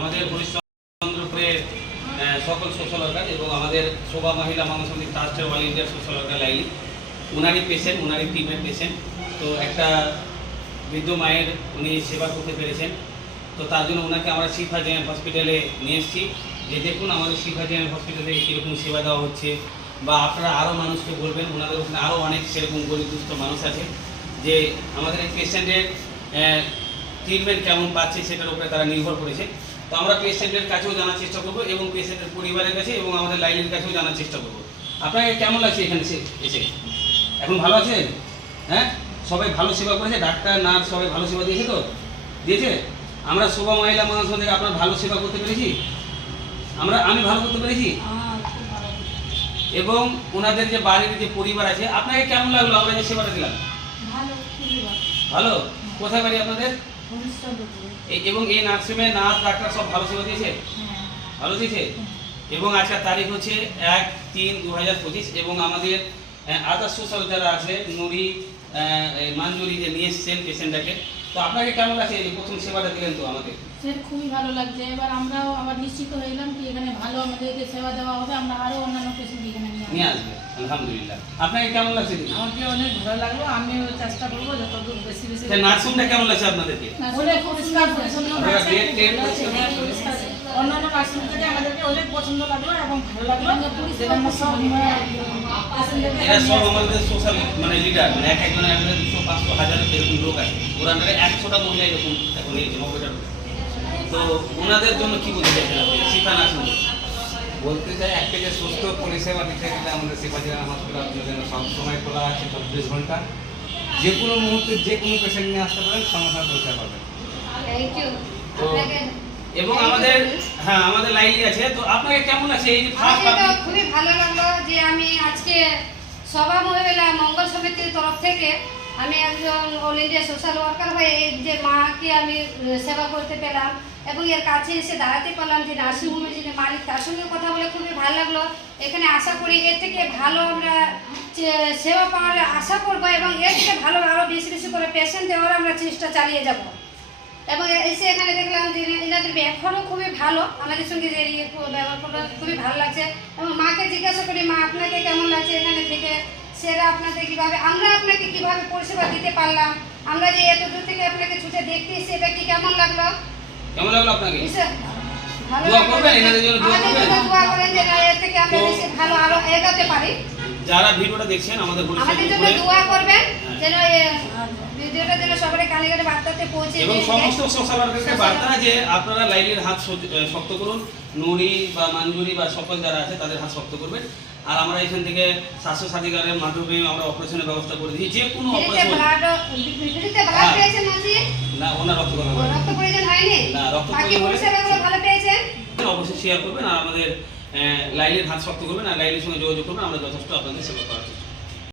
আমাদের হরিশ্চন্দ্রপুরের সকল social worker এবং আমাদের শোভা মহিলা মানসমিক ট্রাস্টের all India social worker Laili উনারই পেশেন্ট, উনারই টিমের পেশেন্ট। তো একটা বৃদ্ধ মায়ের উনি সেবা করতে পেরেছেন। তো তার জন্য ওনাকে আমরা শিফা জেনারেল হসপিটালে নিয়ে এসেছি যে দেখুন আমাদের শিফা জেনারেল হসপিটাল থেকে কীরকম সেবা দেওয়া হচ্ছে, বা আপনারা আরও মানুষকে বলবেন। ওনাদের ওখানে আরও অনেক সেরকম গরিব দুস্থ মানুষ আছে যে আমাদের এই পেশেন্টের ট্রিটমেন্ট কেমন পাচ্ছে সেটার উপরে তারা নির্ভর করেছে। তো আমরা পেশেন্টের কাছেও জানার চেষ্টা করবো এবং পেশেন্টের পরিবারের কাছে এবং আমাদের লাইনের কাছেও জানার চেষ্টা করবো আপনাকে কেমন লাগছে এখানে এসে। এখন ভালো আছেন? হ্যাঁ, সবাই ভালো সেবা করেছে, ডাক্তার নার্স সবাই ভালো সেবা দিয়েছে। তো দিয়েছে। আমরা শোভা মহিলা মানুষ থেকে আপনার ভালো সেবা করতে পেরেছি, আমি ভালো করতে পেরেছি। এবং ওনাদের যে বাড়ির যে পরিবার আছে, আপনাকে কেমন লাগলো আমরা যে সেবাটা দিলাম? ভালো। কোথায় বাড়ি আপনাদের? এবং এই নার্সিংয়ে নার্স ডাক্তার সব ভালো সেবা দিয়েছে? ভালো দিয়েছে। এবং আজকের তারিখ হচ্ছে 1-3-2025 এবং আমাদের আদার্স সোশ্যাল যারা আছে নুরি মাঞ্জুরি যে নিয়ে এসছেন পেশেন্টটাকে, তো আপনাকে কেমন লাগছে এই প্রথম সেবাটা দিলেন? তো আমাদের খুবই ভালো লাগছে। এবার আমরাও আবার নিশ্চিত হইলাম কি এখানে ভালো আমাদেরকে সেবা দেওয়া হবে, আমরা আরো অন্যান্য পেশেন্ট এখানে নিয়ে আসবে। আলহামদুলিল্লাহ। আপনাকে কেমন লাগছে? আমাকে অনেক ভালো লাগলো। আমিও চেষ্টা করবো যতদূর বেশি বেশি। নার্সিংটা কেমন লাগছে আপনাদেরকে? অনেক পরিষ্কার পরিচ্ছন্ন, অন্যান্য নার্সিং থেকে আমাদেরকে অনেক পছন্দ লাগলো এবং ভালো লাগলো। এরা সব আমাদের সোশ্যাল মানে লিডার, মানে এক একজনের 200-500-1000 এরকম লোক আছে। ওরা 100টা মহিলা এরকম এখন এই 90টা। তো ওনাদের জন্য কি বলতে চাইছেন আপনি শিফা নার্সিং? বলতে চাই একটা যে সুস্থ পরিষেবা দিতে গেলে আমাদের শিফা জেনারেল হসপিটাল জন্য সবসময় খোলা আছে 24 ঘন্টা। যে কোনো মুহূর্তে যে কোনো পেশেন্ট নিয়ে আসতে পারেন, সঙ্গে সঙ্গে পরিষেবা পাবেন। এবং আমাদের আমাদের লাইলি আছে। তো আপনাকে কেমন লাগছে এই যে ফার্স্ট? খুবই ভালো লাগলো যে আমি আজকে সভা মহিলা মঙ্গল সমিতির তরফ থেকে আমি একজন অল ইন্ডিয়া সোশ্যাল ওয়ার্কার হয়ে এই যে মাকে আমি সেবা করতে পেলাম এবং এর কাছে এসে দাঁড়াতে পারলাম যে নার্সিংহোমের যিনি মালিক তার সঙ্গে কথা বলে খুবই ভালো লাগলো। এখানে আশা করি এর থেকে ভালো আমরা সেবা পাওয়ার আশা করবো এবং এর থেকে ভালো আরও বেশি বেশি করে পেশেন্ট দেওয়ার আমরা চেষ্টা চালিয়ে যাব। এবং এসে এখানে দেখলাম যে এনাদের ব্যবহারও খুবই ভালো, আমাদের সঙ্গে যে ব্যবহার করলো খুবই ভালো লাগছে। এবং মাকে জিজ্ঞাসা করি মা আপনাকে কেমন লাগছে এখানে থেকে, সেরা আপনাদের কীভাবে আমরা আপনাকে কীভাবে পরিষেবা দিতে পারলাম, আমরা যে এত দূর থেকে আপনাকে ছুটে দেখতে এসে এটা কি কেমন লাগলো? কেমন লাগলো আপনাকে? ভালো দোয়া করবেন, এনাদের জন্য দোয়া করবেন। দোয়া করেন যে এর থেকে আমরা বেশি ভালো আরো এগোতে পারি। যারা ভিডিওটা দেখছেন আমাদের আমাদের জন্য দোয়া করবেন যেন ভিডিওটা যেন সবার কানে কানে বার্তাতে পৌঁছে এবং সমস্ত সোশ্যাল ওয়ার্কারকে বার্তা যে আপনারা লাইলির হাত শক্ত করুন, নুরি বা মাঞ্জুরি বা সকল যারা আছে তাদের হাত শক্ত করবেন। আর আমরা এখান থেকে স্বাস্থ্য সাথীকারের মাধ্যমে আমরা অপারেশনের ব্যবস্থা করে দিই। যে কোনো অপারেশন না, ওনার রক্ত প্রয়োজন হয়নি, না রক্ত ভালো পেয়েছেন অবশ্যই শেয়ার করবেন আর আমাদের লাইলির হাত শক্ত করবেন আর লাইলির সঙ্গে যোগাযোগ করবেন। আমরা যথেষ্ট আপনাদের সেবা করার চেষ্টা করব।